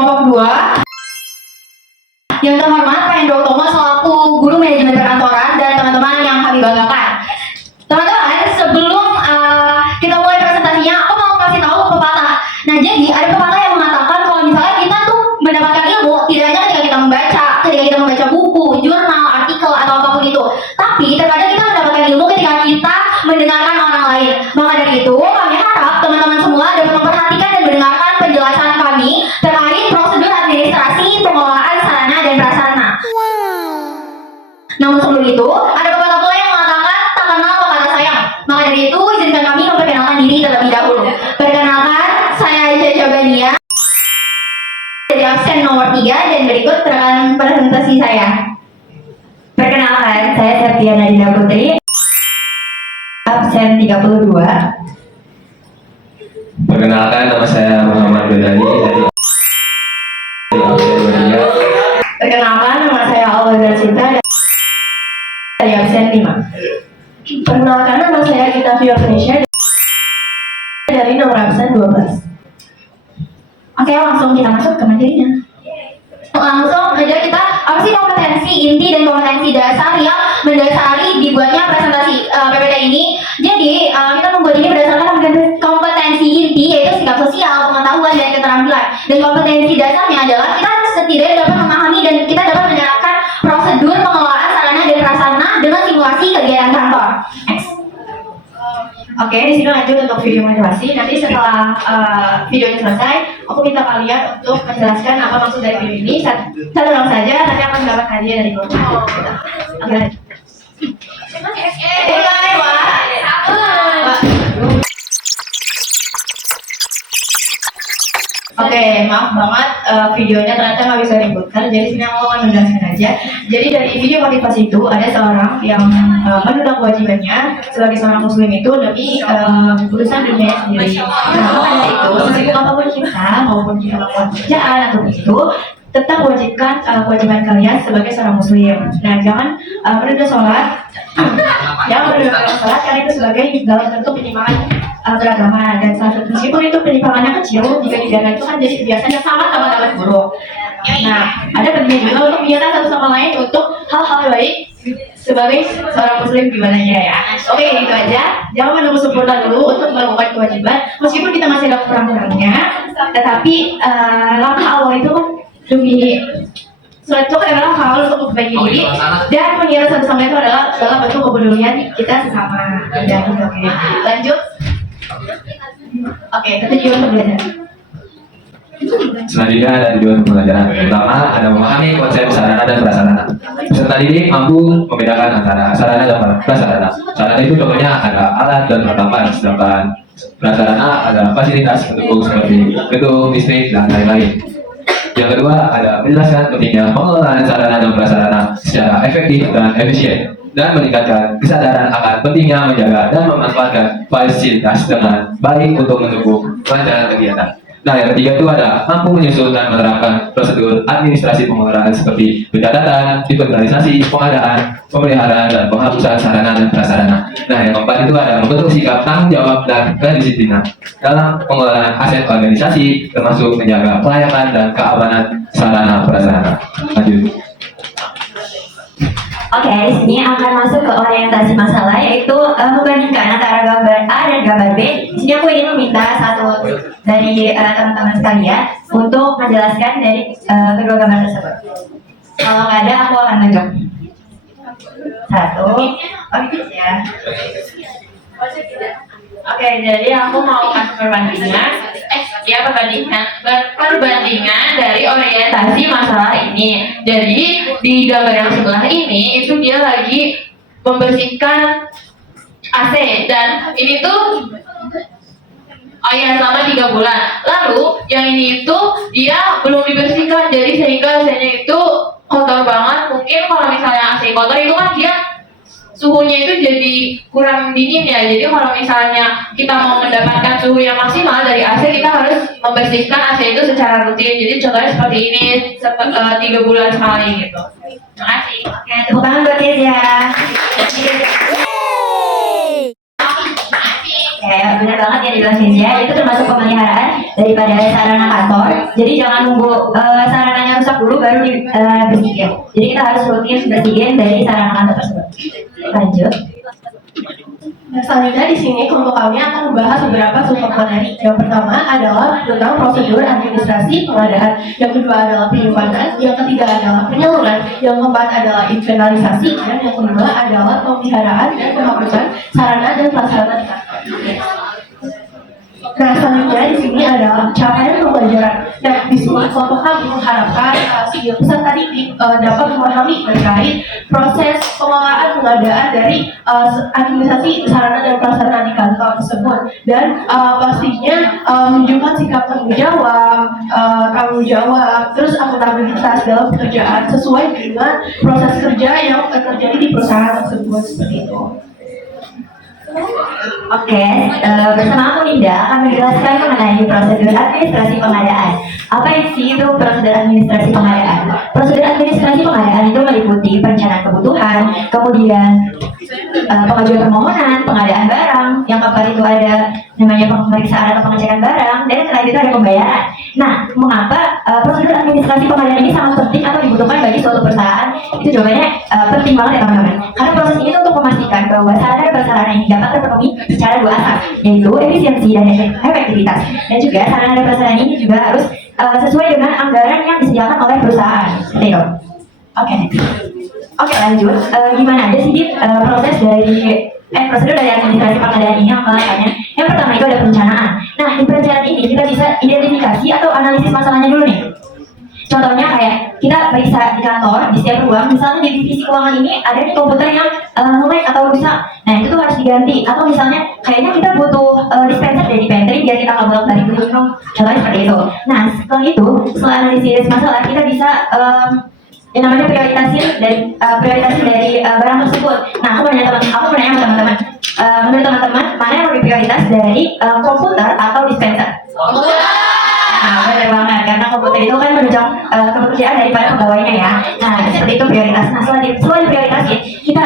kelompok 2. Yang terhormat Pak Hendro Utomo selaku guru manajemen perkantoran dan teman-teman yang kami banggakan. Teman-teman, sebelum kita mulai presentasinya, aku mau kasih tahu pepatah. Nah, jadi ada pepatah yang mengatakan kalau misalnya kita tuh mendapatkan ilmu tidak hanya ketika kita membaca buku, jurnal, artikel atau apapun itu, tapi terkadang kita mendapatkan ilmu ketika kita mendengarkan orang lain. Maka dari itu, kami harap teman-teman semua dapat memperhatikan dan mendengarkan penjelasan kami terkait prosedur administrasi pengelolaan sarana dan prasarana. Namun sebelum itu, ada pepatah pula yang mengatakan tak kenal maka kata sayang. Maka dari itu, izinkan kami memperkenalkan diri terlebih dahulu. Perkenalkan, saya Aisyah Syabania dari absen nomor 3 dan berikut rekan presentasi saya. Perkenalkan, saya Septia Nadina Putri, absen 32. Perkenalkan, nama saya Muhammad Bedani dari absen 23. Perkenalkan, nama saya Alwazar Cinta dari absen 5. Perkenalkan, nama saya Gita Fioresia dari nomor absen 12. Oke, langsung kita masuk ke materinya. Langsung aja kita, apa sih kompetensi inti dan kompetensi dasar yang mendasari dibuatnya presentasi PPT ini. Jadi, kita membuat ini berdasarkan kompetensi inti, yaitu sikap sosial, pengetahuan, dan keterampilan. Dan kompetensi dasarnya adalah kita setidaknya dapat memahami dan kita dapat menerapkan prosedur pengelolaan sarana dan prasarana dengan simulasi kegiatan kantor. Oke, di sini lanjut untuk video motivasi. Nanti setelah video ini selesai, aku minta kalian untuk menjelaskan apa maksud dari video ini. Satu orang saja, nanti akan mendapat hadiah dari kelompok. Oke. Oke, maaf banget videonya ternyata nggak bisa diputar, jadi sini aku akan menjelaskan aja. Jadi dari video motivasi itu ada seorang yang menunda kewajibannya sebagai seorang muslim itu demi urusan dunia sendiri. Nah, maka dari itu, sesibuk apapun kita maupun kita melakukan pekerjaan atau itu, tetap wajibkan kewajiban kalian sebagai seorang muslim. Nah, jangan menunda sholat, jangan menunda sholat karena itu sebagai dalam bentuk penyimpangan beragama, dan salah satu meskipun itu penyimpangannya kecil, jika dibiarkan itu kan jadi kebiasaan yang sangat buruk. Nah, ada pentingnya juga untuk mengingatkan satu sama lain untuk hal-hal baik sebagai seorang muslim gimana ya. Oke, itu aja. Jangan menunggu sempurna dulu untuk melakukan kewajiban, meskipun kita masih ada kurang-kurangnya, tetapi langkah Allah itu kan demi surat itu adalah hal untuk memperbaiki diri, dan mengingat satu sama lain itu adalah dalam bentuk kepedulian kita sesama. Dan oke, lanjut. Oke, tujuan pembelajaran. Selanjutnya ada tujuan pembelajaran. Pertama, ada memahami konsep sarana dan prasarana. Peserta didik mampu membedakan antara sarana dan prasarana. Sarana itu contohnya ada alat dan perlengkapan, sedangkan prasarana ada fasilitas pendukung seperti gedung, listrik, dan lain-lain. Yang kedua, ada menjelaskan pentingnya pengelolaan sarana dan prasarana secara efektif dan efisien, dan meningkatkan kesadaran akan pentingnya menjaga dan memanfaatkan fasilitas dengan baik untuk mendukung kelancaran kegiatan. Nah, yang ketiga itu ada mampu menyusun dan menerapkan prosedur administrasi pengelolaan seperti pencatatan, inventarisasi, pengadaan, pemeliharaan, dan penghapusan sarana dan prasarana. Nah, yang keempat itu ada membentuk sikap tanggung jawab dan kedisiplinan dalam pengelolaan aset organisasi, termasuk menjaga kelayakan dan keamanan sarana prasarana. Lanjut. Oke, di sini akan masuk ke orientasi masalah, yaitu membandingkan antara gambar A dan gambar B. Di sini aku ingin meminta satu dari teman-teman sekalian untuk menjelaskan dari kedua gambar tersebut. Kalau nggak ada, aku akan tunjuk. Satu, oke ya. Oke, jadi aku mau kasih perbandingan dari orientasi masalah ini. Jadi di gambar yang sebelah ini itu dia lagi membersihkan AC, dan ini tuh selama 3 bulan. Lalu yang ini itu dia belum dibersihkan, jadi sehingga AC-nya itu kotor banget. Mungkin kalau misalnya AC kotor itu kan dia suhunya itu jadi kurang dingin ya. Jadi kalau misalnya kita mau mendapatkan suhu yang maksimal dari AC, kita harus membersihkan AC itu secara rutin. Jadi contohnya seperti ini, 3 bulan sekali gitu. Terima kasih. Oke, tepuk tangan buat Kezia. Oke, kayak benar banget yang dibilang Kezia, itu termasuk pemeliharaan daripada sarana kantor. Jadi jangan nunggu sarananya rusak dulu baru dibersihin. Jadi kita harus rutin bersihin dari sarana kantor tersebut. Lanjut. Nah, selanjutnya di sini kelompok kami akan membahas beberapa submateri. Yang pertama adalah tentang prosedur administrasi pengadaan. Yang kedua adalah penyimpanan. Yang ketiga adalah penyaluran. Yang keempat adalah inventarisasi. Dan yang kelima adalah pemeliharaan dan penghapusan sarana dan prasarana di kantor. Nah, selanjutnya di sini adalah capaian pembelajaran. Nah, di sini kelompok kami mengharapkan si peserta didik dapat memahami terkait proses pengelolaan pengadaan dari administrasi sarana dan prasarana di kantor tersebut, dan pastinya menunjukkan sikap tanggung jawab, terus akuntabilitas dalam pekerjaan sesuai dengan proses kerja yang terjadi di perusahaan tersebut, seperti itu. Oke, bersama aku Linda akan menjelaskan mengenai prosedur administrasi pengadaan. Apa sih itu prosedur administrasi pengadaan? Prosedur administrasi pengadaan itu meliputi perencanaan kebutuhan, kemudian pengajuan permohonan, pengadaan barang, yang keempat itu ada namanya pemeriksaan atau pengecekan barang, dan yang terakhir itu ada pembayaran. Nah, mengapa prosedur administrasi pengadaan ini sangat penting atau dibutuhkan bagi suatu perusahaan? Itu jawabannya penting banget ya teman-teman. Karena proses ini untuk memastikan bahwa sarana dan prasarana ini dapat terpenuhi secara dua asas, yaitu efisiensi dan efektivitas. Dan juga sarana dan prasarana ini juga harus sesuai dengan anggaran yang disediakan oleh perusahaan. Seperti itu. Oke, lanjut. Gimana aja sih proses dari prosedur dari administrasi pengadaan ini yang melakukannya? Yang pertama itu ada perencanaan. Nah, di perencanaan ini kita bisa identifikasi atau analisis masalahnya dulu nih. Contohnya kayak kita periksa di kantor, di setiap ruang, misalnya di divisi keuangan ini ada di komputer yang nge-lag atau rusak. Nah, itu tuh harus diganti. Atau misalnya kayaknya kita butuh dispenser dari pantry biar kita nggak bolak-balik minum. Contohnya seperti itu. Nah, setelah analisis masalah, kita bisa yang namanya prioritasin dari barang tersebut. Nah, aku menanya sama teman-teman, menurut teman-teman mana yang lebih prioritas dari komputer atau dispenser? Nah, benar banget, karena komputer itu kan menunjang kepekerjaan daripada pegawainya ya. Nah, seperti itu prioritas. Nah, setelah diprioritasin, kita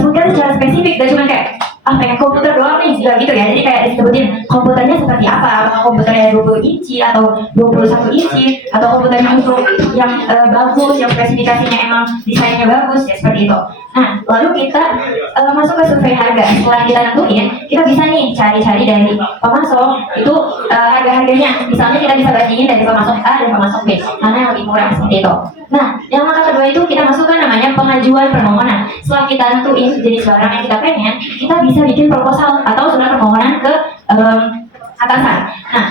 sebutkan secara spesifik, dan cuma kayak pengen komputer doang nih, juga gitu ya. Jadi kayak disebutin komputernya seperti apa, apakah komputernya 20 inci atau 21 inci, atau komputernya untuk yang bagus, yang spesifikasinya emang desainnya bagus, ya seperti itu. Nah, lalu kita masuk ke survei harga. Setelah kita nentuin, kita bisa nih cari-cari dari pemasok itu harga-harganya. Misalnya kita bisa bandingin dari pemasok A dan pemasok B, mana yang lebih murah, seperti itu. Nah, yang langkah kedua itu kita masukkan namanya pengajuan permohonan. Setelah kita nentuin jenis barang yang kita pengen, kita bisa bikin proposal atau surat permohonan ke atasan. Nah,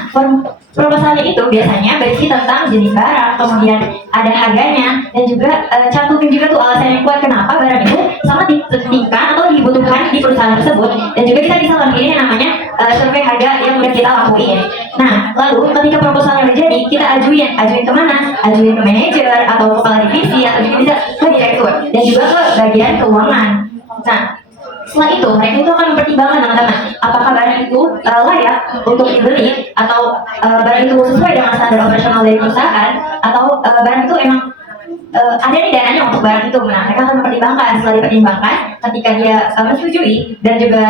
proposalnya itu biasanya berisi tentang jenis barang, kemudian ada harganya, dan juga cantumin juga tuh alasan yang kuat kenapa barang itu sangat dipentingkan atau dibutuhkan di perusahaan tersebut. Dan juga kita bisa lampirin yang namanya survei harga yang udah kita lakuin. Nah, lalu ketika proposalnya udah jadi, kita ajuin kemana? Ajuin ke manajer atau kepala divisi, atau juga bisa ke direktur dan juga ke bagian keuangan. Nah, setelah itu mereka itu akan mempertimbangkan teman-teman apakah barang itu layak untuk dibeli, atau barang itu sesuai dengan standar operasional dari perusahaan, atau barang itu emang ada nih dananya untuk barang itu. Nah, mereka akan mempertimbangkan. Setelah dipertimbangkan, ketika dia menyetujui dan juga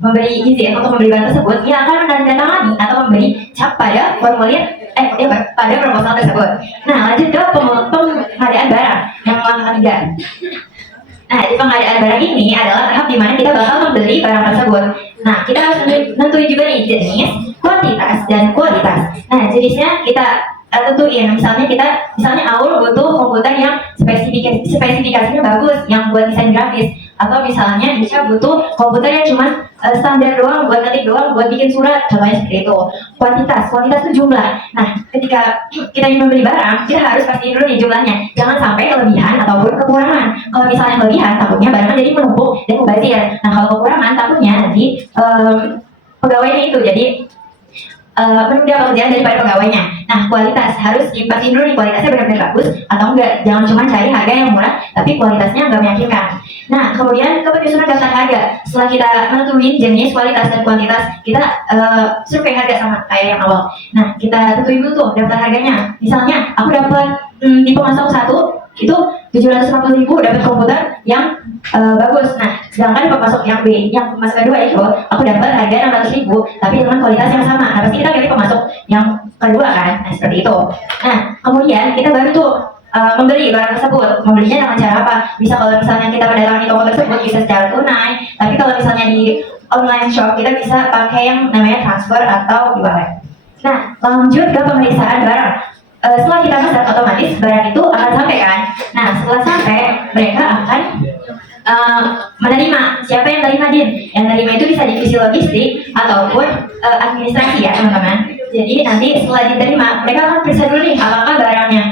memberi izin untuk membeli barang tersebut, dia akan menandatangani atau memberi cap pada formulir pada proposal tersebut. Nah, lanjut ke pengadaan barang yang langkah ketiga. Nah, di pengadaan barang ini adalah tahap di mana kita bakal membeli barang tersebut. Nah, kita harus nentuin juga nih jenis, kuantitas, dan kualitas. Nah, jenisnya kita tentuin. Misalnya Aul butuh komputer yang spesifikasinya bagus, yang buat desain grafis. Atau misalnya Disha butuh komputer yang cuma standar doang, buat ketik doang, buat bikin surat. Contohnya seperti itu. Kuantitas itu jumlah. Nah, ketika kita ingin membeli barang, kita harus pastiin dulu nih jumlahnya. Jangan sampai kelebihan ataupun kekurangan. Kalau misalnya kelebihan, takutnya barangnya jadi menumpuk dan mubazir. Nah, kalau kekurangan, takutnya nanti pegawainya itu jadi menunda pekerjaan daripada pegawainya. Nah, kualitas harus dipastiin dulu nih kualitasnya benar-benar bagus atau enggak. Jangan cuma cari harga yang murah tapi kualitasnya enggak meyakinkan. Nah, kemudian ke penyusunan daftar harga. Setelah kita menentuin jenis, kualitas, dan kuantitas, kita survei harga sama kayak yang awal. Nah, kita tentuin dulu tuh daftar harganya. Misalnya, aku dapat di pemasok 1 itu 750.000 dapat komputer yang bagus. Nah, Sedangkan pemasok yang B, yang pemasok kedua itu aku dapat harga 600.000 tapi dengan kualitas yang sama. Nah pasti kita pilih pemasok yang kedua kan, nah seperti itu. Nah kemudian kita baru tuh membeli barang tersebut. Membelinya dengan cara apa? Bisa kalau misalnya kita mendatangi toko tersebut bisa secara tunai, tapi kalau misalnya di online shop kita bisa pakai yang namanya transfer atau e-wallet. Nah lanjut ke pemeriksaan barang. Setelah kita pesan otomatis barang itu akan sampai kan. Nah setelah sampai mereka akan menerima. Siapa yang terima Din? Yang terima itu bisa divisi logistik ataupun administrasi ya teman-teman. Jadi nanti setelah diterima mereka akan periksa dulu nih apakah barangnya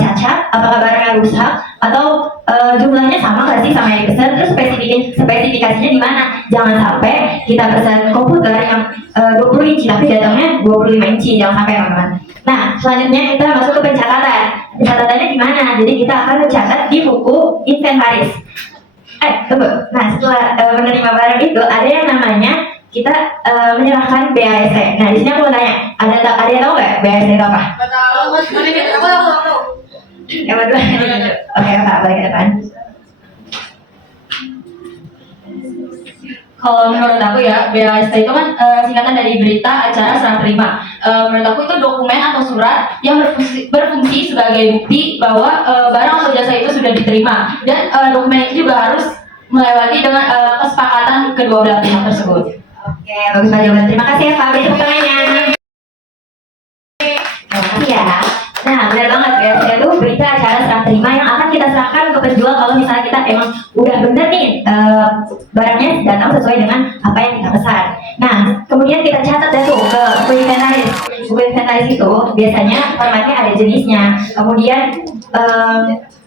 cacat, apakah barangnya rusak, atau jumlahnya sama nggak sih sama yang dipesan, terus spesifikasinya di mana. Jangan sampai kita pesan komputer yang 20 inci tapi datangnya 25 inci, jangan sampai teman-teman. Nah selanjutnya kita masuk ke pencatatan. Pencatatannya di mana? Jadi kita akan mencatat di buku inventaris. Tunggu. Nah setelah menerima barang itu ada yang namanya kita menyerahkan BAST. Nah di sini aku mau tanya, ada yang tahu nggak BAST itu apa? Yang kedua, oke Pak, balik ke depan. Kalau menurut aku ya, BAST itu kan singkatan dari berita acara serah terima. Menurut aku itu dokumen atau surat yang berfungsi sebagai bukti bahwa barang atau jasa itu sudah diterima, dan dokumen itu juga harus melewati dengan kesepakatan kedua belah pihak tersebut. Oke, bagus Pak jawaban. Terima kasih ya Pak. Beri tepuk tangannya. Terima kasih ya. Nah, benar banget ya. Itu berita acara serah terima yang akan kita serahkan ke penjual kalau misalnya kita emang udah bener nih barangnya datang sesuai dengan apa yang kita pesan. Nah, kemudian kita catat deh tuh ke buku inventaris. Buku inventaris itu biasanya formatnya ada jenisnya. Kemudian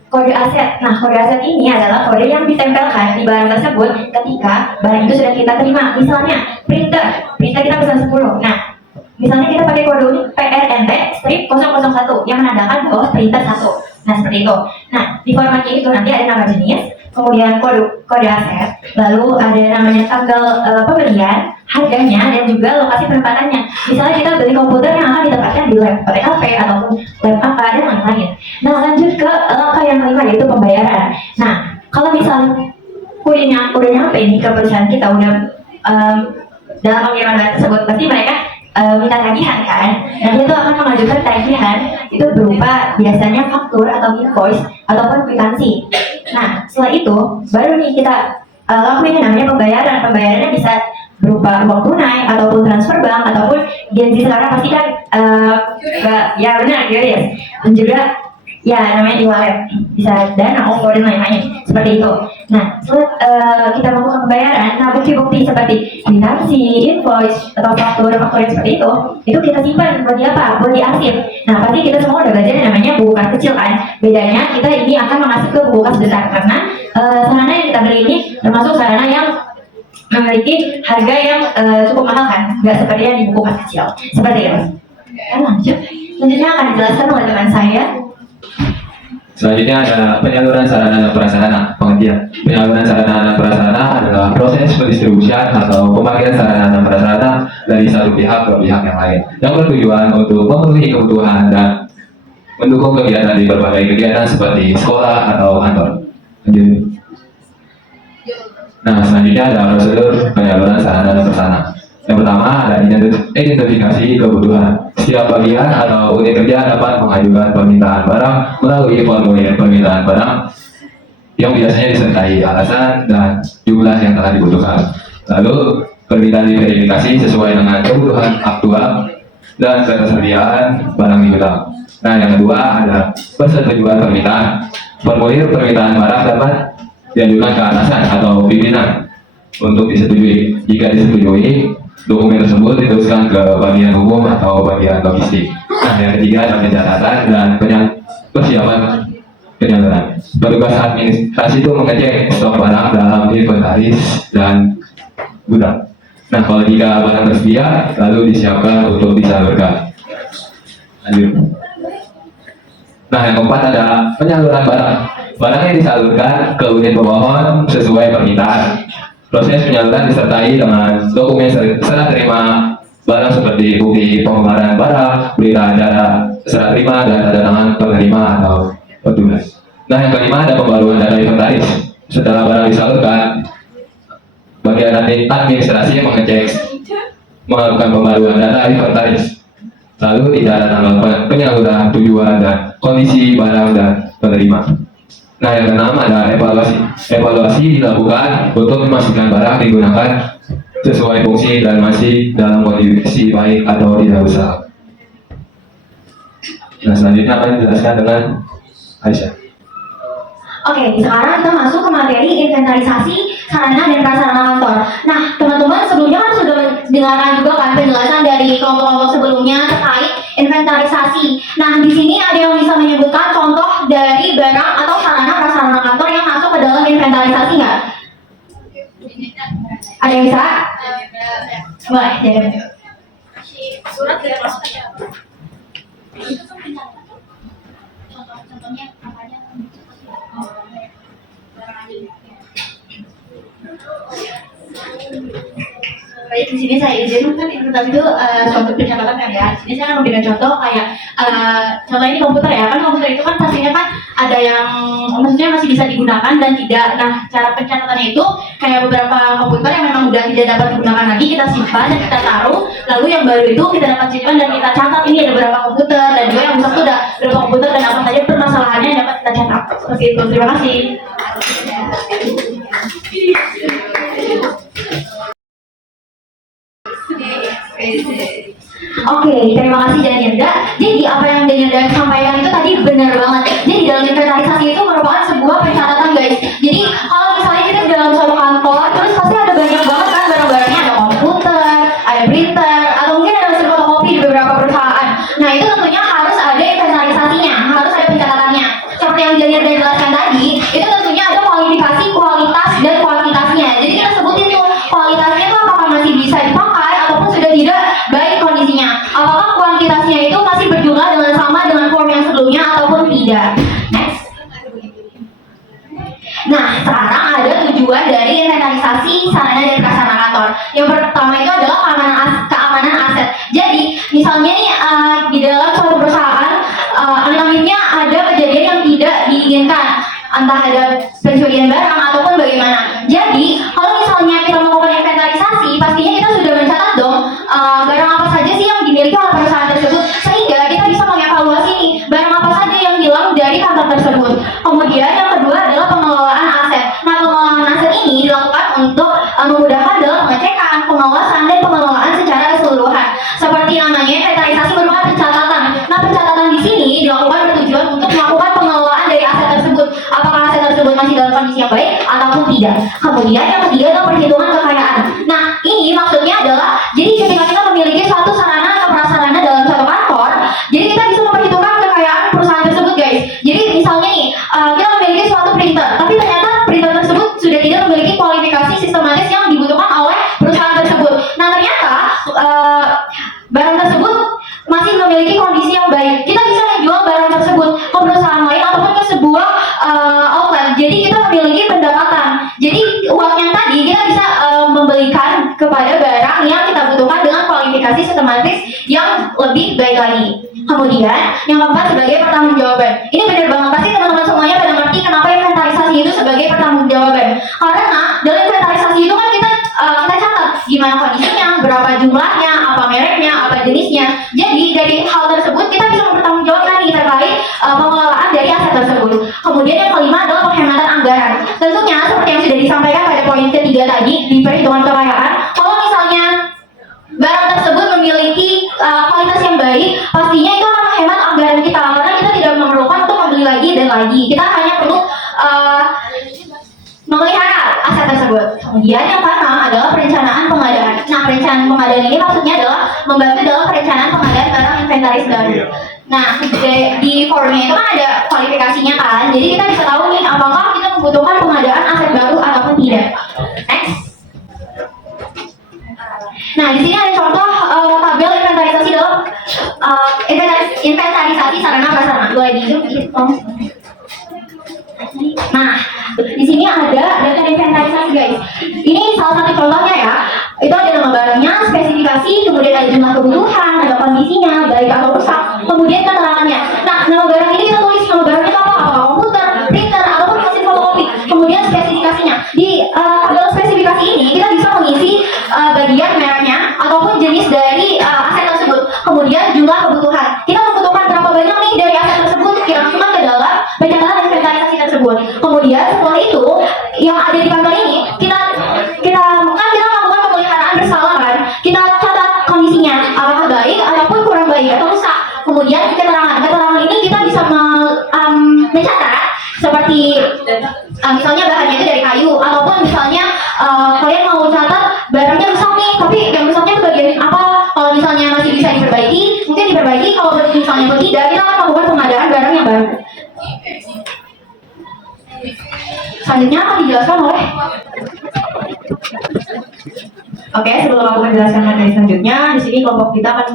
kode aset. Nah, kode aset ini adalah kode yang ditempelkan di barang tersebut ketika barang itu sudah kita terima. Misalnya printer kita pesan 10. Nah, misalnya kita pakai kode PRNT strip 001 yang menandakan bahwa printer 1. Nah, seperti itu. Nah, di formatnya itu nanti ada nama jenis, kemudian kode aset, lalu ada namanya tanggal pembelian, harganya, dan juga lokasi penempatannya. Misalnya kita beli komputer yang akan ditempatkan di lab PTKP ataupun lab apa dan lain-lain. Nah, lanjut ke langkah yang kelima yaitu pembayaran. Nah, kalau misalnya udah nyampe nih ke perusahaan kita, udah dalam pengiriman barang tersebut, pasti mereka minta tagihan kan. Nah, dia tuh akan mengajukan tagihan itu berupa biasanya faktur atau invoice ataupun kwitansi. Nah, setelah itu baru nih kita lakuin yang namanya pembayaran. Pembayarannya bisa berupa uang tunai ataupun transfer bank ataupun Gen Z sekarang pasti kan ya benar ya, dan juga ya namanya e-wallet, bisa Dana, OVO dan lain-lain seperti itu. Nah setelah kita melakukan pembayaran, nah bukti-bukti seperti kwitansi, invoice atau faktur yang seperti itu kita simpan buat apa? Buat diarsip. Nah pasti kita semua udah belajar yang namanya buku kas kecil kan. Bedanya kita ini akan mengarsip ke buku kas besar karena sarana yang kita beli ini termasuk sarana yang memiliki harga yang cukup mahal kan, nggak seperti yang di buku kas kecil seperti itu. Selanjutnya akan dijelaskan oleh teman saya. Selanjutnya ada penyaluran sarana dan prasarana. Pengertian penyaluran sarana dan prasarana adalah proses pendistribusian atau pemakaian sarana dan prasarana dari satu pihak ke pihak yang lain yang bertujuan untuk memenuhi kebutuhan dan mendukung kegiatan di berbagai kegiatan seperti sekolah atau kantor. Lanjut. Nah, selanjutnya ada prosedur penyaluran sarana dan prasarana. Yang pertama ada identifikasi kebutuhan. Setiap bagian atau unit kerja dapat mengajukan permintaan barang melalui formulir permintaan barang yang biasanya disertai alasan dan jumlah yang telah dibutuhkan. Lalu permintaan diverifikasi sesuai dengan kebutuhan aktual dan ketersediaan barang digital. Nah, yang kedua ada persetujuan permintaan. Formulir permintaan barang dapat diajukan ke atasan atau pimpinan untuk disetujui. Jika disetujui, dokumen tersebut diteruskan ke bagian hukum atau bagian logistik. Nah, yang ketiga ada pencatatan dan persiapan penyaluran. Petugas administrasi itu mengecek stok barang dalam inventaris dan gudang. Nah, kalau jika barang tersedia, lalu disiapkan untuk disalurkan. Lanjut. Nah, yang keempat ada penyaluran barang. Barangnya disalurkan ke unit pemohon sesuai permintaan. Proses penyaluran disertai dengan dokumen serah terima barang seperti bukti pembayaran barang, berita acara serah terima, dan tanda tangan penerima atau petugas. Nah, yang kelima ada pembaruan data inventaris. Setelah barang disalurkan, bagian administrasinya mengecek, melakukan pembaruan data inventaris. Lalu tidak ada tanggal penyaluran, tujuan, dan kondisi barang dan penerima. Nah, yang keenam ada evaluasi. Evaluasi dilakukan untuk memastikan barang digunakan sesuai fungsi dan masih dalam kondisi baik atau tidak rusak. Nah, selanjutnya akan dijelaskan dengan Aisyah. Oke, sekarang kita masuk ke materi inventarisasi sarana dan prasarana kantor. Nah, teman-teman sebelumnya kan sudah mendengarkan juga kan penjelasan dari kelompok-kelompok sebelumnya terkait inventarisasi. Nah, di sini ada yang bisa menyebutkan contoh dari barang atau sarana prasarana kantor yang masuk ke dalam inventarisasi nggak? Ada yang bisa? Boleh, jadi. Surat tidak masuk aja. Contohnya apa aja? Baik, di sini saya izin kan inventarisasi itu suatu pencatatan kan ya. Di sini saya akan memberikan contoh kayak contoh ini komputer ya. Kan komputer itu kan pastinya kan ada yang maksudnya masih bisa digunakan dan tidak. Nah, cara pencatatannya itu kayak beberapa komputer yang memang udah tidak dapat digunakan lagi kita simpan dan kita taruh. Lalu yang baru itu kita dapat simpan dan kita catat ini ada berapa komputer dan juga yang rusak itu ada berapa komputer dan apa saja permasalahannya yang dapat kita catat. Seperti itu. Terima kasih. Oke, terima kasih Janirda. Jadi apa yang Janirda sampaikan itu tadi benar banget. Jadi dalam inventarisasi itu merupakan sebuah pencatatan guys. Jadi kalau misalnya kita di dalam suatu kantor, terus pasti ada banyak banget kan barang-barangnya, ada komputer, ada printer, atau mungkin ada mesin fotokopi di beberapa perusahaan. Nah itu tentunya harus ada inventarisasinya, harus ada pencatatannya. Seperti yang Janirda jelaskan tadi, itu tentunya ada kualifikasi, kualitas, dan kuantitasnya. Jadi kita sebutin tuh kualitasnya itu apakah masih bisa dipakai ataupun sudah tidak baik kondisinya. Apakah kuantitasnya itu masih berjumlah dengan sama dengan form yang sebelumnya ataupun tidak. Next. Nah, sekarang ada tujuan dari inventarisasi sarana dan prasarana kantor. Yang pertama itu adalah keamanan aset. Jadi, misalnya nih di dalam suatu perusahaan, amit-amitnya ada kejadian yang tidak diinginkan, entah ada pencurian barang ataupun bagaimana. Jadi, kalau misalnya kita melakukan inventarisasi, pastinya kita sudah mencatat dong barang apa saja sih yang dimiliki oleh perusahaan tersebut, sehingga kita bisa mengevaluasi nih barang apa saja yang hilang dari kantor tersebut. Kemudian yang kedua adalah pengelolaan aset. Nah, pengelolaan aset ini dilakukan untuk memudahkan dalam pengecekan, pengawasan, dan pengelolaan secara keseluruhan. Seperti namanya, inventarisasi merupakan pencatatan. Nah, pencatatan di sini dilakukan bertujuan untuk melakukan pengelolaan dari aset tersebut. Apakah aset tersebut masih dalam kondisi yang baik ataupun tidak. Kemudian yang ketiga adalah perhitungan kekayaan. Nah, ini maksudnya adalah jadi ketika kita memiliki suatu sarana atau prasarana dalam suatu kantor, jadi kita bisa memperhitungkan kekayaan perusahaan tersebut guys. Jadi misalnya nih kita memiliki suatu printer, tapi ternyata printer tersebut sudah tidak memiliki kualifikasi sistematis yang dibutuhkan oleh perusahaan tersebut. Nah, ternyata barang tersebut masih memiliki kondisi yang baik. Kita bisa menjual barang tersebut ke perusahaan lain ataupun ke sebuah outlet. Jadi kita memiliki pendapatan. Jadi uang yang tadi kita bisa membelikan kepada barang yang kita butuhkan dengan kualifikasi sistematis yang lebih baik lagi. Kemudian yang keempat sebagai pertanggungjawaban. Ini benar banget, pasti teman-teman semuanya pada ngerti kenapa inventarisasi itu sebagai pertanggungjawaban. Karena dalam inventarisasi itu kan kita catat gimana kondisinya, berapa jumlahnya, apa mereknya, apa jenisnya. Jadi dari hal tersebut kita bisa mempertanggungjawabkan nih terkait pengelolaan dari aset tersebut. Kemudian yang kelima adalah penghematan anggaran. Tentunya seperti yang sudah disampaikan pada poin ketiga tadi di perhitungan kekayaan, kalau misalnya barang tersebut memiliki kualitas yang baik, pastinya itu akan menghemat anggaran kita karena kita tidak memerlukan untuk membeli lagi dan lagi. Kita hanya perlu memelihara aset tersebut. Kemudian yang keenam adalah perencanaan pengadaan. Nah, perencanaan pengadaan ini maksudnya adalah membantu dalam perencanaan pengadaan barang inventaris baru. Nah, di formnya itu kan ada kualifikasinya kan, jadi kita bisa tahu nih apakah kita membutuhkan pengadaan aset baru ataupun tidak. Next. Nah, di sini ada contoh tabel inventarisasi dalam inventarisasi sarana prasarana. Boleh di zoom itu. Nah, di sini ada data inventarisasi guys. Ini salah satu contohnya ya. Itu ada nama barangnya, spesifikasi, kemudian ada jumlah kebutuhan, ada kondisinya, baik atau rusak, kemudian keterangannya. Nah, nama barang ini kita tulis nama barangnya apa? Apakah komputer, printer, ataupun mesin fotokopi. Kemudian spesifikasinya. Di tabel spesifikasi ini kita yang ada di kantor ini kita melakukan pemeliharaan bersama kan, kita catat kondisinya apakah baik ataupun kurang baik atau rusak. Kemudian keterangan ini kita bisa mencatat seperti misalnya bahannya itu dari kayu, ataupun misalnya kalian mau catat barangnya rusak nih, tapi yang rusaknya itu bagian apa. Kalau misalnya masih bisa diperbaiki, mungkin diperbaiki. Kalau misalnya tidak, kita akan melakukan pengadaan barang yang baru. Selanjutnya akan dijelaskan oleh Oke, sebelum aku menjelaskan materi selanjutnya, di sini kelompok kita akan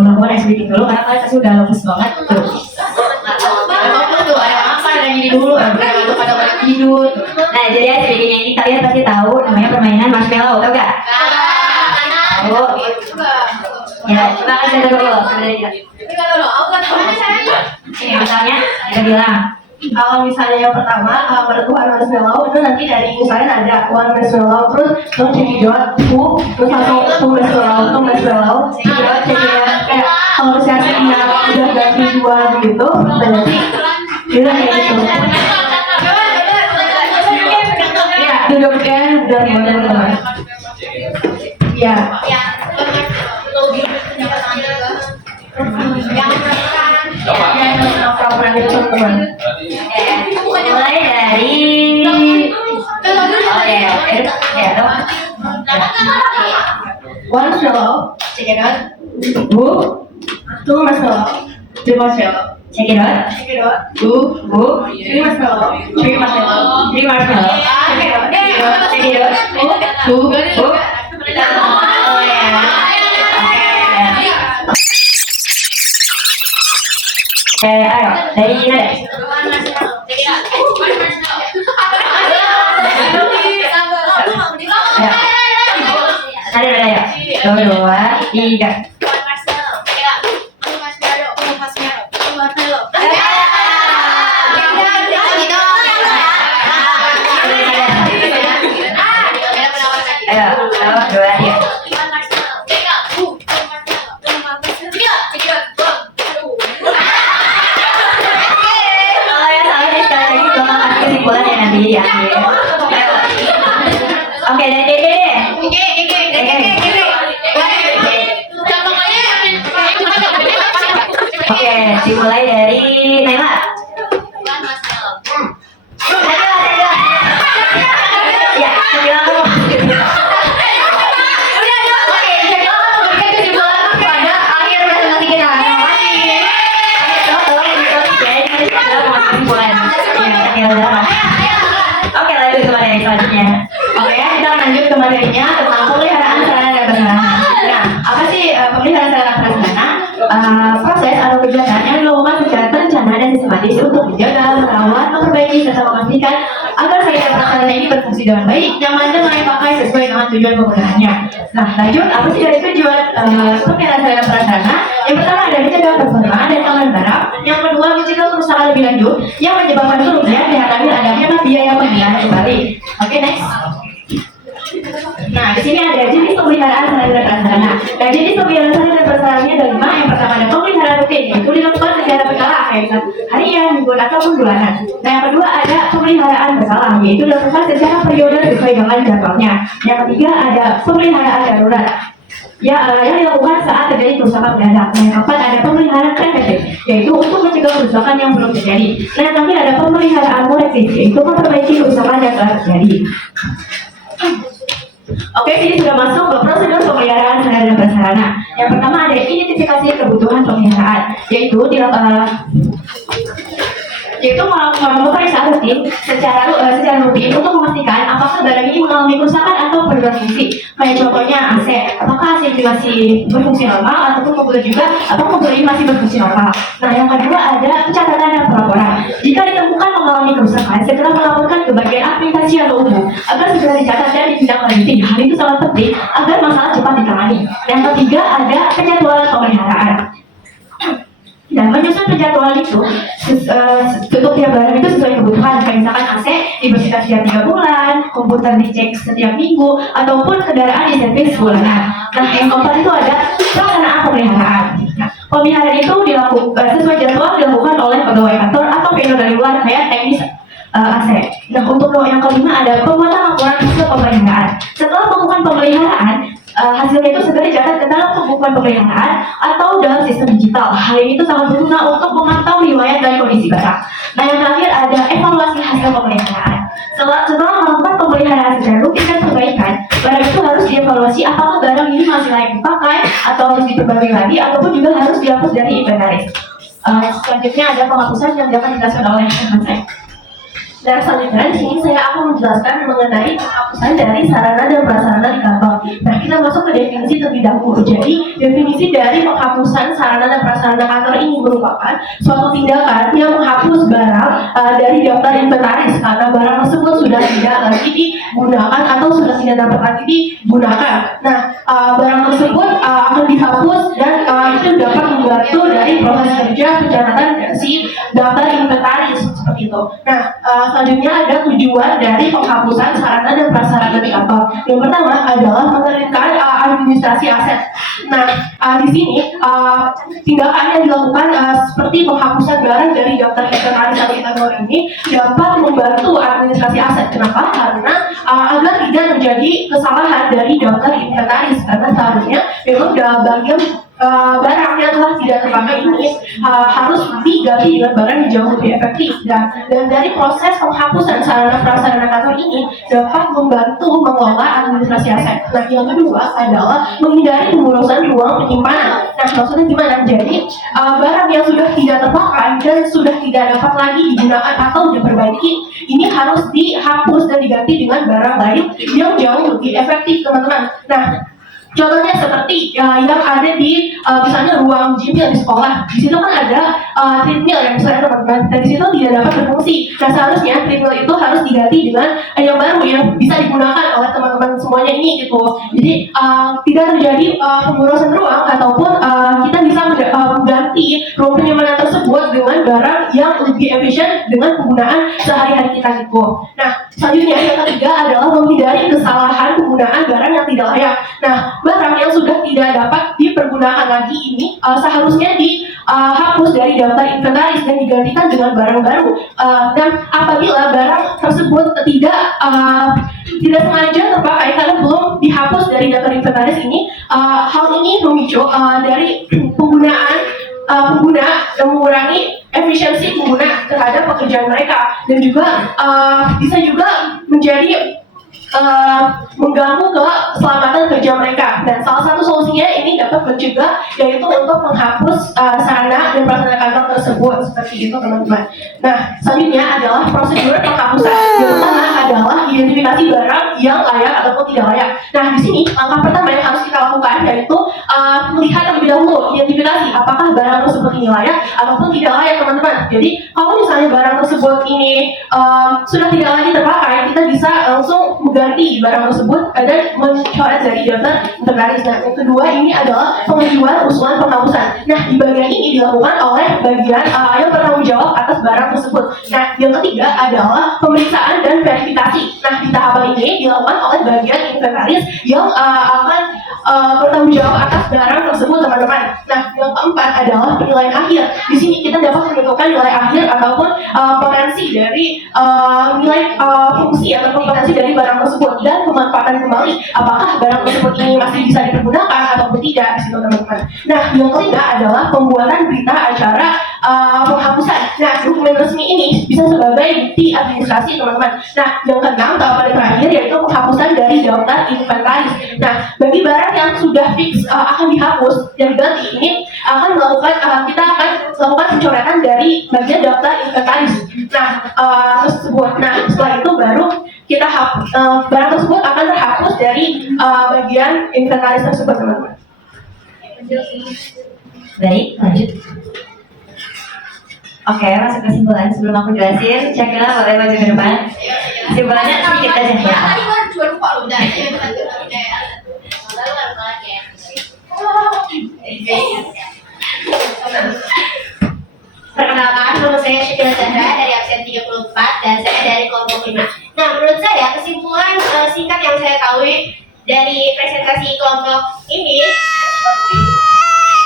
melakukan SBT dulu karena kalian pasti udah lemes banget tuh. Lemes tuh, ada apa? Ada gini dulu, ada pada tidur. Nah, jadi SBT-nya ini kalian pasti tahu namanya permainan marshmallow, tau gak? Tahu. Ya, coba kasih tahu dulu. Ini misalnya kita bilang. Kalau misalnya yang pertama, one marshmallow itu nanti dari misalnya ada one marshmallow, terus cekidot, terus langsung two marshmallow, cekidot, kayak kalau misalnya udah ganti dua begitu, berarti dia kayak gitu. Ya, duduknya udah teman-teman. Ya. Mulai dari One marshmallow, check it out. Two marshmallow, two marshmallow. check it out. Check it out. Three marshmallow, three marshmallow. Three marshmallow. Check it out. Two. Oh ya. Ayo, dari Gina deh. Ada ya. 2, 3. Ayo, 2, 3. Kesimpulan ya nanti ya. Oke, dan Dede deh. Oke, dimulai dari Naila. Ya, bilang dulu. Oke, jadi aku memberikan kesimpulan pada akhir presentasi kita. Terima kasih. Tolong kesimpulan. Oke, lanjut ke materi selanjutnya. Oke, kita lanjut ke materinya tentang pemeliharaan sarana dan prasarana. Nah, apa sih pemeliharaan sarana dan prasarana? Proses atau kegiatan yang dilakukan secara terencana dan sistematis untuk menjaga, merawat, memperbaiki, serta memastikan agar sarana dan prasarana ini berfungsi dengan baik, nyaman, dan layak pakai sesuai dengan tujuan penggunaannya. Nah, lanjut, apa sih dari tujuan pemeliharaan sarana dan prasarana? Yang pertama ada mencegah kerusakan dan keamanan barang. Yang kedua mencegah kerusakan lebih lanjut yang menyebabkan kerugian dan adanya biaya penggunaan kembali. Oke, next. Nah, di sini ada jenis pemeliharaan sarana dan prasarana. Nah, jenis pemeliharaan sarana dan prasarananya ada 5. Yang pertama ada pemeliharaan rutin, yaitu dilakukan secara berkala, kayak harian, mingguan, ataupun bulanan. Nah, yang kedua ada pemeliharaan berkala, yaitu dilakukan secara periode sesuai dengan jadwalnya. Yang ketiga ada pemeliharaan darurat, yang dilakukan saat terjadi kerusakan mendadak. Nah, yang keempat ada pemeliharaan preventif, yaitu untuk mencegah kerusakan yang belum terjadi. Nah, yang terakhir ada pemeliharaan korektif, yaitu memperbaiki kerusakan yang telah terjadi. Oke, ini sudah masuk ke prosedur pemeliharaan sarana dan prasarana. Yang pertama ada identifikasi kebutuhan pemeliharaan, yaitu melakukan pemeriksaan rutin secara rutin untuk memastikan apakah barang ini mengalami kerusakan atau perubahan fungsi. Kayak contohnya AC, apakah AC ini masih berfungsi normal ataupun komputer juga, apakah komputer ini masih berfungsi normal. Nah, yang kedua ada pencatatan dan pelaporan. Jika ditemukan mengalami kerusakan, segera melaporkan ke bagian administrasi atau umum agar segera dicatat dan ditindaklanjuti. Hal itu sangat penting agar masalah cepat ditangani. Yang ketiga ada penjadwalan pemeliharaan. Dan menyusun penjadwalan itu untuk tiap barang itu sesuai kebutuhan. Kayak misalkan AC dibersihkan setiap 3 bulan, komputer dicek setiap minggu, ataupun kendaraan diservis bulanan. Nah, yang keempat itu ada pelaksanaan pemeliharaan. Nah, pemeliharaan itu sesuai jadwal dilakukan oleh pegawai kantor atau vendor dari luar kayak teknis aset. Nah, untuk yang kelima ada penguatan laporan hasil pemeliharaan. Setelah melakukan pemeliharaan, hasilnya itu segera dicatat ke dalam pembukuan pemeliharaan atau dalam sistem digital. Hal ini itu sangat berguna untuk memantau riwayat dan kondisi barang. Nah, yang terakhir ada evaluasi hasil pemeliharaan. Setelah melakukan pemeliharaan secara rutin dan perbaikan, barang itu harus dievaluasi apakah barang ini masih layak dipakai atau harus diperbarui lagi ataupun juga harus dihapus dari inventaris. Selanjutnya ada penghapusan yang dapat dijelaskan oleh teman saya. Dan selanjutnya di sini saya akan menjelaskan mengenai penghapusan dari sarana dan prasarana di kantor. Nah, kita masuk ke definisi terlebih dahulu. Jadi, definisi dari penghapusan sarana dan prasarana kantor ini merupakan suatu tindakan yang menghapus barang dari daftar inventaris karena barang tersebut sudah tidak lagi digunakan atau sudah tidak dapat lagi digunakan. Nah, barang tersebut akan dihapus dan itu dapat membantu dari proses kerja pencatatan si daftar inventaris seperti itu. Nah, selanjutnya ada tujuan dari penghapusan sarana dan prasarana di kantor. Yang pertama adalah mengeringkan administrasi aset. Nah, di sini tindakan yang dilakukan seperti penghapusan barang dari daftar inventaris atau kantor ini dapat membantu administrasi aset. Kenapa? Karena agar tidak terjadi kesalahan dari daftar inventaris karena seharusnya memang bagian barang yang telah tidak terpakai ini harus diganti dengan barang yang jauh lebih efektif dan dari proses penghapusan sarana prasarana kantor ini dapat membantu mengelola administrasi aset. Nah, yang kedua adalah menghindari pemborosan ruang penyimpanan. Nah, maksudnya gimana? Jadi barang yang sudah tidak terpakai dan sudah tidak dapat lagi digunakan atau diperbaiki ini harus dihapus dan diganti dengan barang lain yang jauh lebih efektif, teman-teman. Nah, contohnya seperti yang ada di misalnya ruang gym yang di sekolah. Di situ kan ada treadmill yang misalnya teman-teman. Dan di situ tidak dapat berfungsi. Nah, seharusnya treadmill itu harus diganti dengan yang baru yang bisa digunakan oleh teman-teman semuanya ini gitu. Jadi tidak terjadi pemborosan ruang ataupun kita bisa mengganti ruang penyimpanan tersebut dengan barang yang lebih efisien dengan penggunaan sehari-hari kita gitu. Nah, selanjutnya yang ketiga adalah menghindari kesalahan penggunaan barang yang tidak layak. Nah, barang yang sudah tidak dapat dipergunakan lagi ini seharusnya dihapus dari daftar inventaris dan digantikan dengan barang baru. Dan apabila barang tersebut tidak sengaja terpakai karena belum dihapus dari daftar inventaris ini, hal ini memicu dari pengguna mengurangi efisiensi pengguna terhadap pekerjaan mereka dan juga bisa juga menjadi mengganggu keselamatan kerja mereka. Dan salah satu solusinya ini dapat mencegah yaitu untuk menghapus sarana dan prasarana kantor tersebut seperti itu, teman-teman. Nah, selanjutnya adalah prosedur penghapusan. Yang pertama adalah identifikasi barang yang layak ataupun tidak layak. Nah, di sini langkah pertama yang harus kita lakukan yaitu melihat terlebih dahulu identifikasi apakah barang tersebut ini layak ataupun tidak layak, teman-teman. Jadi kalau misalnya barang tersebut ini sudah tidak lagi terpakai, kita bisa langsung mengganti barang tersebut dan mencoret dari daftar inventaris. Nah, yang kedua ini adalah pengajuan usulan penghapusan. Nah, di bagian ini dilakukan oleh bagian yang bertanggung jawab atas barang tersebut. Nah, yang ketiga adalah pemeriksaan dan verifikasi. Nah, di tahapan ini dilakukan oleh bagian inventaris yang akan bertanggung jawab atas barang tersebut, teman-teman. Nah, yang keempat adalah penilaian akhir. Di sini kita dapat menentukan nilai akhir ataupun potensi dari nilai fungsi atau potensi dari barang tersebut dan pemanfaatan kembali. Apakah barang tersebut ini masih bisa dipergunakan ataupun tidak di situ, teman-teman. Nah, yang ketiga adalah pembuatan berita acara penghapusan. Nah, dokumen resmi ini bisa sebagai bukti administrasi, teman-teman. Nah, yang keenam tahapan terakhir yaitu penghapusan dari daftar inventaris. Nah, bagi barang yang sudah fix akan dihapus dan diganti ini akan kita akan melakukan pencoretan dari bagian daftar inventaris. Nah, tersebut. Nah, setelah itu baru kita barang tersebut akan terhapus dari bagian inventaris tersebut, teman-teman. Baik, lanjut. Oke, masuk kesimpulan. Sebelum aku jelasin, Syakila boleh maju ke depan. Kesimpulannya sedikit aja ya. Tadi gua cuma lupa udah. Perkenalkan, nama saya Syakila Zahra dari absen 34 dan saya dari kelompok 5. Nah, menurut saya kesimpulan singkat yang saya tahu dari presentasi kelompok ini,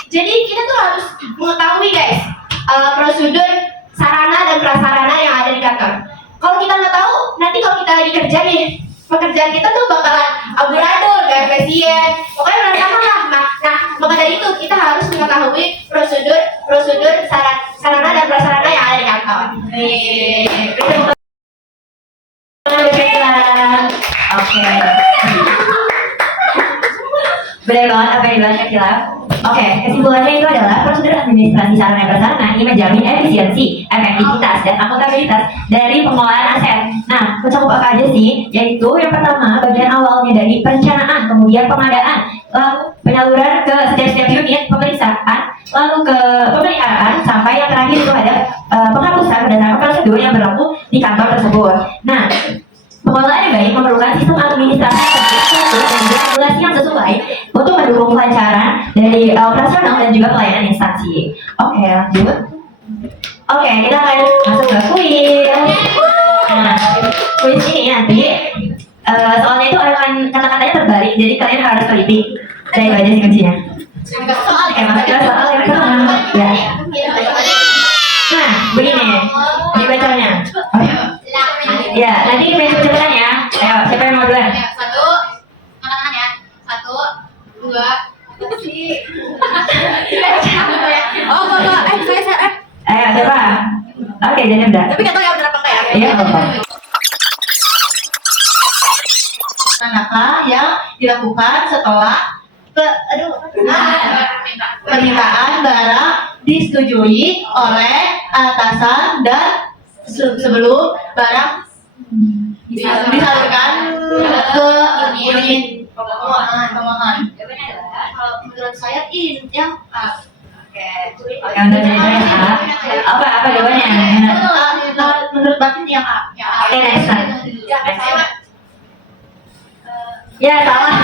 jadi kita tuh harus mengetahui guys prosedur sarana dan prasarana yang ada di kantor. Kalau kita kerjaan kita tuh bakalan amburadul, gak efisien. Pokoknya berantakan lah. Nah, maka dari itu kita harus mengetahui prosedur sarana dan prasarana yang ada di kantor. Oke. Benar banget apa yang dibilang Kak Cila. Oke, kesimpulannya itu adalah prosedur administrasi sarana dan prasarana ini menjamin efisiensi, efektivitas, dan akuntabilitas dari pengelolaan aset. Nah, mencakup apa aja sih? Yaitu yang pertama, bagian awalnya dari perencanaan, kemudian pengadaan, lalu penyaluran ke setiap unit, pemeriksaan, lalu ke pemeliharaan, sampai yang terakhir itu ada penghapusan berdasarkan prosedur yang berlaku di kantor tersebut. Nah, pengelolaan yang baik memerlukan sistem administrasi dan regulasi yang sesuai untuk mendukung kelancaran dari operasional dan juga pelayanan instansi. Oke, lanjut. Oke, kita akan masuk ke kuis. Nah, kuis ini nanti soalnya itu akan kata-katanya terbalik, jadi kalian harus teliti. Saya baca sih kuncinya. Oke, masuk ke soal yang pertama. Ya. Nah, begini dibacanya. Ya, nanti cepetan ya. Ayo, siapa yang mau duluan? Satu, tangan ya. 1, 2, 3. Oh, saya. Ayo, siapa? Oke, jadi udah. Tapi nggak tahu ya benar apa enggak ya. Iya, apa? Manakah yang dilakukan setelah permintaan barang disetujui oleh atasan dan sebelum barang disalurkan ke unit pemohon. Kalau menurut saya ini yang Oke, untuk jadi apa jawabannya? Menurut Batin yang A. Oke, next. Ya, salah.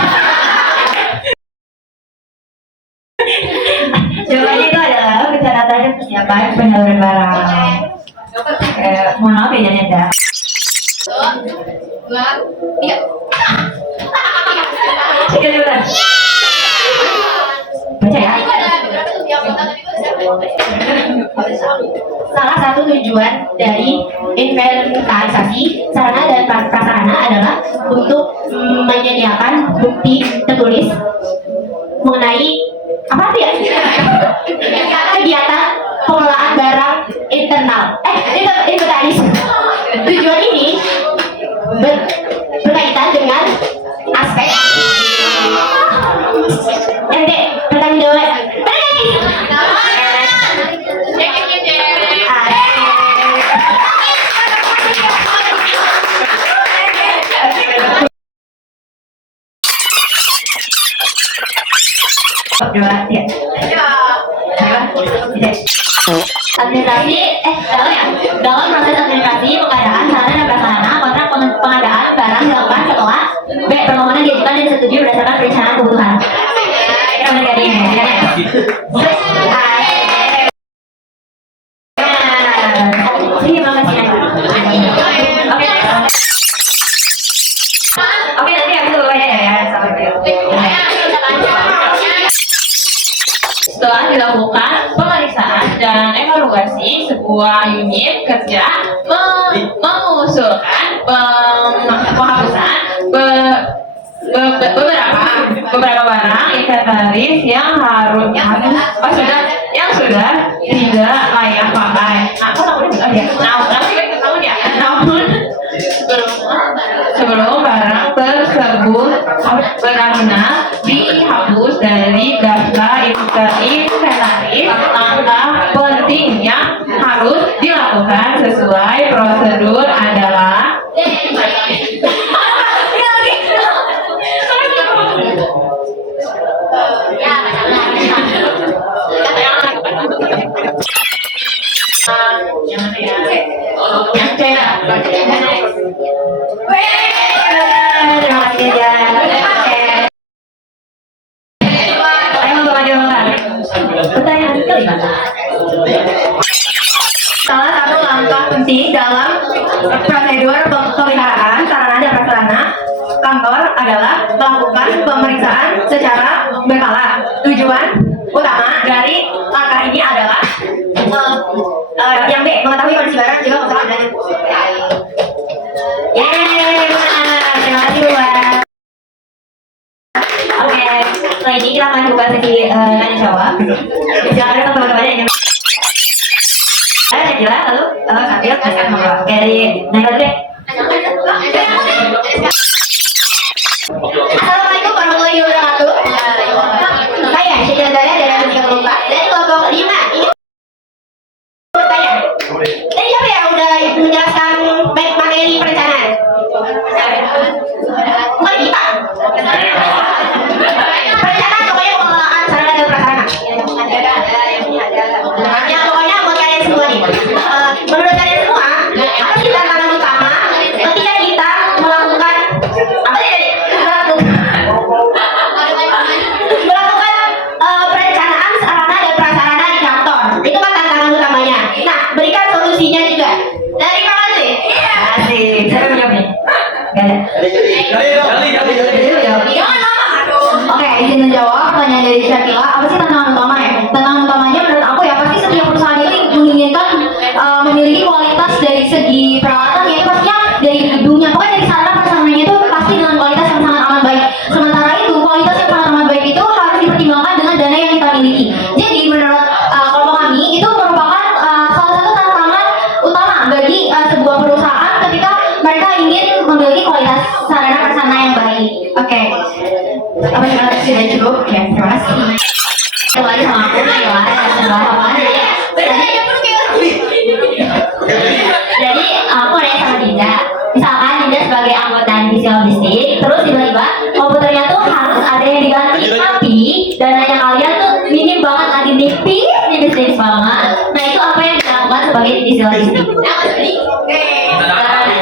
Jawabannya itu adalah pencatatan dan persiapan penyaluran barang. Mohon maaf ya, jangan ada. 1, 2, 3. Oke, duluan. Baca ya. Salah satu tujuan dari inventarisasi sarana dan prasarana adalah untuk menyediakan bukti tertulis mengenai apa sih ya? Kegiatan pengelolaan barang internal. Inventaris. Tujuan ini berkaitan dengan aspek pertanyaan jawab. Administrasi, dalam proses administrasi pengadaan sarana dan prasarana kontrak pengadaan barang dilakukan setelah B. Permohonan diajukan dan disetujui berdasarkan perencanaan kebutuhan. Kita mulai dari ini. Terima kasih. Oke, nanti aku dulu ya. Setelah dilakukan pemeriksaan dan evaluasi, sebuah unit kerja mengusulkan penghapusan beberapa barang inventaris yang sudah tidak layak pakai. Namun sebelum barang tersebut benar-benar dihapus dari daftar inventaris, langkah penting yang harus dilakukan sesuai prosedur adalah Yang C ya? Terima kasih ya. Ayo maju. Pertanyaan kelima. Salah satu langkah penting dalam prosedur pemeliharaan sarana dan prasarana kantor adalah melakukan pemeriksaan secara berkala. Tujuan utama dari langkah ini adalah yang B, mengetahui kondisi barang juga untuk dan yeay, benar. terima kasih Luan. Oke, setelah ini kita akan buka sesi tanya jawab. Silakan teman-teman yang ingin. Gila, lalu sambil kasih menjawab. Dari Naila dulu deh. Assalamualaikum warahmatullahi wabarakatuh. Saya Syekila Zahra dari absen 34 dari kelompok 5. Ini bertanya. Tadi siapa yang udah menjelaskan materi perencanaan? Bukan kita. Perencanaan pokoknya pengelolaan sarana dan prasarana. Ya pokoknya buat kalian semua nih. Menurut kalian semua, apa sih tantangan utama ketika kita melakukan apa sih tadi? Melakukan perencanaan sarana dan prasarana di kantor. Itu kan tantangan utamanya. Nah, berikan solusinya juga. Dari Pak Azri. Asik. Siapa yang jawab nih? Gak ada. Jangan lama. Oke, izin menjawab pertanyaan dari Syakila. Apa sih tantangan utama ya? Tantangan utamanya menurut aku ya pasti setiap perusahaan itu menginginkan memiliki kualitas dari segi peralatan, yaitu pastinya dari gedungnya. Pokoknya dari sarana prasarananya itu pasti dengan kualitas yang sangat amat baik. Sementara itu kualitas yang sangat amat baik itu harus dipertimbangkan dengan dana yang kita miliki. Jadi menurut kelompok kami itu merupakan salah satu tantangan utama bagi sebuah perusahaan ketika mereka ingin memiliki kualitas sarana prasarana yang baik. Oke. Apa yang sudah cukup? Ya, terima kasih. Kembali sama aku, Naila. Jadi aku nanya sama Dinda. Misalkan Dinda sebagai anggota divisi logistik, terus tiba-tiba komputernya tuh harus ada yang diganti, tapi dananya kalian tuh minim banget, lagi nipis banget. Nah itu apa yang dilakukan sebagai divisi logistik?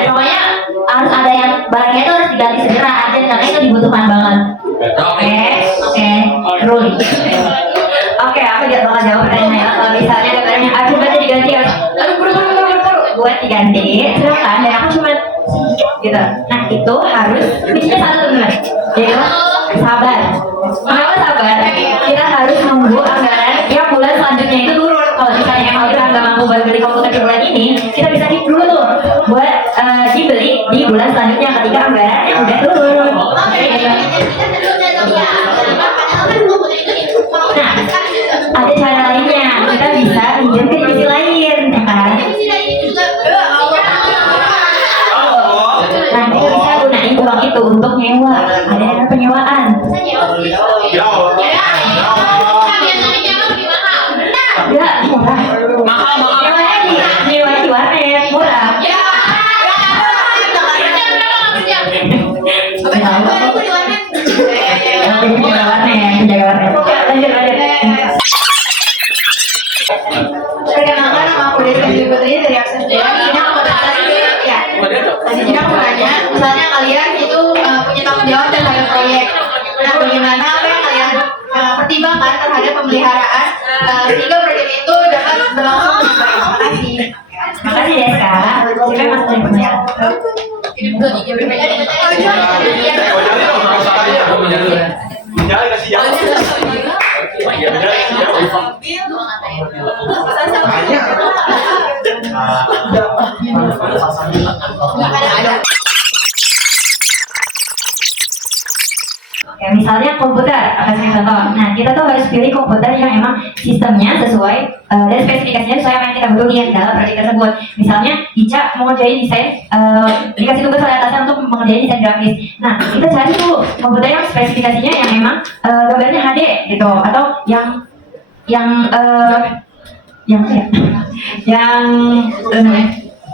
Pokoknya harus ada yang barangnya itu harus diganti segera aja karena itu dibutuhkan banget. Oke, Ruli. Oke, aku juga bakal jawab pertanyaannya. Kalau misalnya ada barang yang coba aja diganti, aduh buru buat diganti, silakan. Dan aku cuma gitu. Nah itu harus kuncinya satu teman, yaitu sabar. Kenapa sabar? Kita harus nunggu anggaran yang bulan selanjutnya itu turun. Kalau misalnya emang kita nggak mampu beli komputer di bulan ini, kita bisa keep dulu tuh buat dibeli di bulan selanjutnya ketika anggaran yang udah turun. Nah, ada cara lainnya. Kita bisa pinjam ke divisi lain, ya kan? Nanti bisa gunain uang itu untuk nyewa. Ada dana penyewaan. Ya, murah. Nyewa di warnet, murah. Penjaga warnet. Lanjut. Perkenalkan, nama aku Desi Putri dari absen 2. Ini aku ya. Tadi juga aku nanya, misalnya kalian itu punya tanggung jawab terhadap proyek. Nah, bagaimana apa yang kalian pertimbangkan terhadap pemeliharaan sehingga proyek itu dapat berlangsung dengan baik? Terima kasih. Terima kasih Deska. Siapa masuk dari pertanyaan? Ya, misalnya komputer, akan saya contoh. Nah, kita tuh harus pilih komputer yang emang sistemnya sesuai dan spesifikasinya sesuai apa yang kita butuhin dalam proyek tersebut. Misalnya, Ica mau ngerjain desain, dikasih tugas oleh atasan untuk mengerjain desain grafis. Nah, kita cari tuh komputer yang spesifikasinya yang emang gambarnya HD gitu, atau yang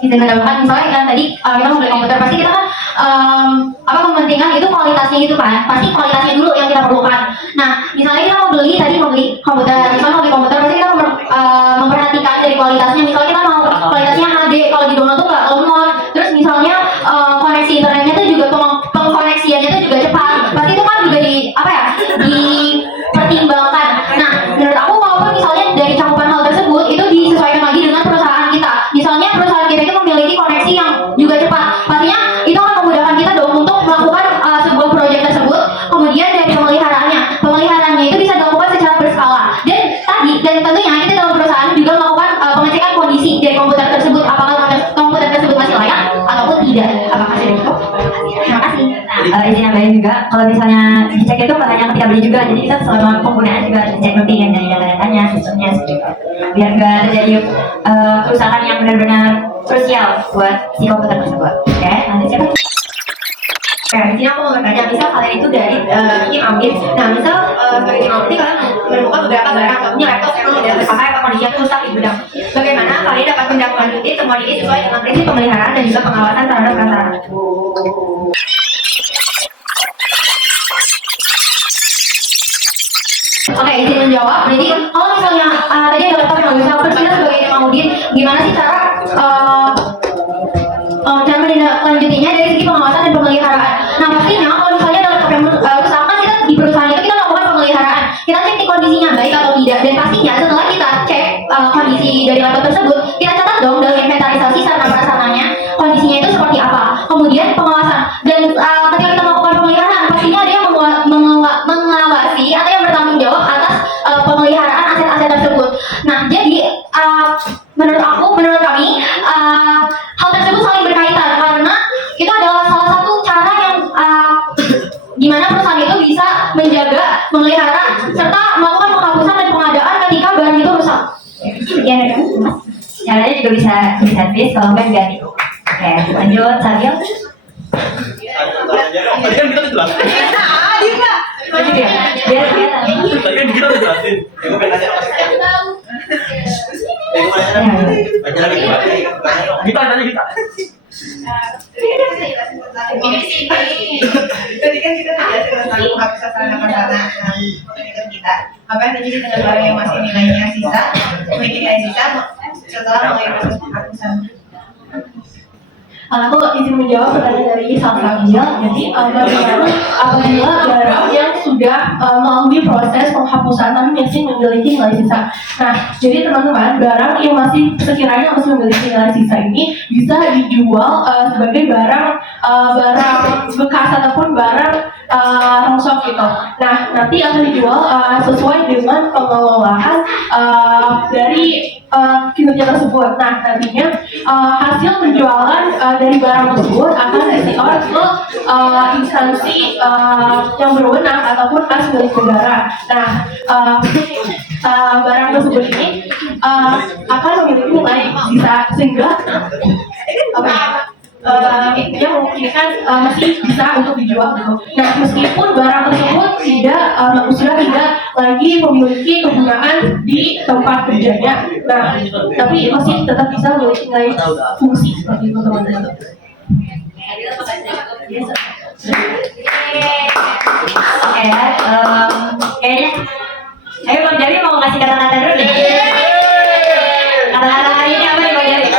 Kita mendapatkan misalnya kan tadi kita mau beli komputer pasti kita kan mementingkan itu kualitasnya itu kan pasti kualitasnya dulu yang kita perlukan. Nah misalnya kita mau beli komputer, misalnya mau beli komputer pasti kita memperhatikan dari kualitasnya. Misalnya kita mau kualitasnya HD, kalau di download tuh nggak lemot. Terus misalnya koneksi internetnya tuh juga pengkoneksiannya tuh juga cepat. Pasti itu kan juga dipertimbangkan. Nah menurut aku walaupun misalnya dari cakupan hal tersebut itu disesuaikan lagi dengan perusahaan kita. Misalnya perusahaan kita itu memiliki koneksi yang juga cepat, pastinya itu akan memudahkan kita dong untuk melakukan sebuah proyek tersebut. Kemudian dari pemeliharaannya itu bisa dilakukan secara berskala. Dan tentunya kita dalam perusahaan juga melakukan pengecekan kondisi dari komputer tersebut, apakah komputer tersebut masih layak ataupun tidak. Apakah sudah cukup? Terima kasih. izin nambahin juga, kalau misalnya dicek itu bukan hanya ketika beli juga, jadi kita selama penggunaan juga harus dicek rutin dari data-datanya, sistemnya seperti itu. Biar nggak terjadi kerusakan yang benar-benar krusial buat si komputer tersebut. Oke, lanjut siapa? Oke, di sini aku mau bertanya, misal kalian itu dari tim audit. Nah, misal sebagai tim audit kalian menemukan beberapa barang, contohnya laptop yang tidak terpakai atau kondisinya rusak di gudang. Bagaimana kalian dapat menindaklanjuti temuan ini sesuai dengan prinsip pemeliharaan dan juga pengawasan terhadap prasarana? Oke, izin menjawab. Jadi kalau misalnya tadi ada laptop yang bisa, terus kita sebagai tim audit, gimana sih cara menindaklanjutinya dari segi pengawasan dan pemeliharaan? Nah, pastinya kalau misalnya ada laptop yang rusak, kan kita di perusahaan itu kita lakukan pemeliharaan, kita cek di kondisinya baik atau tidak, dan pastinya setelah kita cek kondisi dari laptop tersebut, kita catat dong dalam inventarisasi sarana prasarananya kondisinya itu seperti apa. Kemudian pengawasan, dan ketika kita melakukan pemeliharaan, pastinya ada yang mengawasi atau yang bertanggung jawab atas pemeliharaan aset-aset tersebut. Nah, jadi menurut kami hal tersebut saling berkaitan, karena itu adalah salah satu cara yang gimana perusahaan itu bisa menjaga, memelihara, serta melakukan penghapusan dan pengadaan ketika barang itu rusak. Ya, kan? Caranya juga bisa diservis, kalau enggak diganti. Oke, lanjut, Sabil. Tadi kan kita udah jelasin. Lanjut ya, biar Tadi kan kita udah jelasin. Gue pengen nanya kita nanya kita. Ini sih, tadi kan kita jelasin tentang penghapusan sarana prasarana monitor kita. Apa yang terjadi dengan barang yang masih nilainya sisa, memiliki nilai sisa setelah melalui proses penghapusan? Aku izin menjawab pertanyaan dari Sabil. Jadi bagaimana apabila barang yang sudah melalui proses penghapusan tapi masih memiliki nilai sisa. Nah, jadi teman-teman, barang yang masih sekiranya masih memiliki nilai sisa ini bisa dijual sebagai barang bekas ataupun barang rusak gitu. Nah, nanti akan dijual sesuai dengan pengelolaan dari kinerja tersebut. Nah, nantinya hasil penjualan dari barang tersebut akan di-store ke instansi yang berwenang ataupun kas milik negara. Nah, barang tersebut ini akan memiliki nilai sisa sehingga yang memungkinkan masih bisa untuk dijual gitu. Nah, meskipun barang tersebut sudah tidak lagi memiliki kegunaan di tempat kerjanya, nah tapi masih tetap bisa memiliki nilai fungsi seperti itu teman-teman. Oke, kayaknya ayo Bang Jawi mau ngasih kata-kata dulu nih. Kata-kata hari ini apa nih Bang Jawi?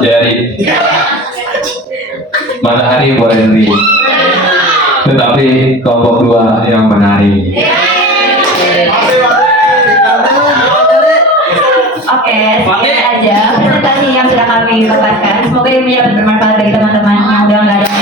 Jadi matahari boleh diri, tetapi kelompok dua yang menari. Oke, sekian aja presentasi yang sudah kami paparkan. Semoga ini dapat bermanfaat bagi teman-teman yang udah nggak ada.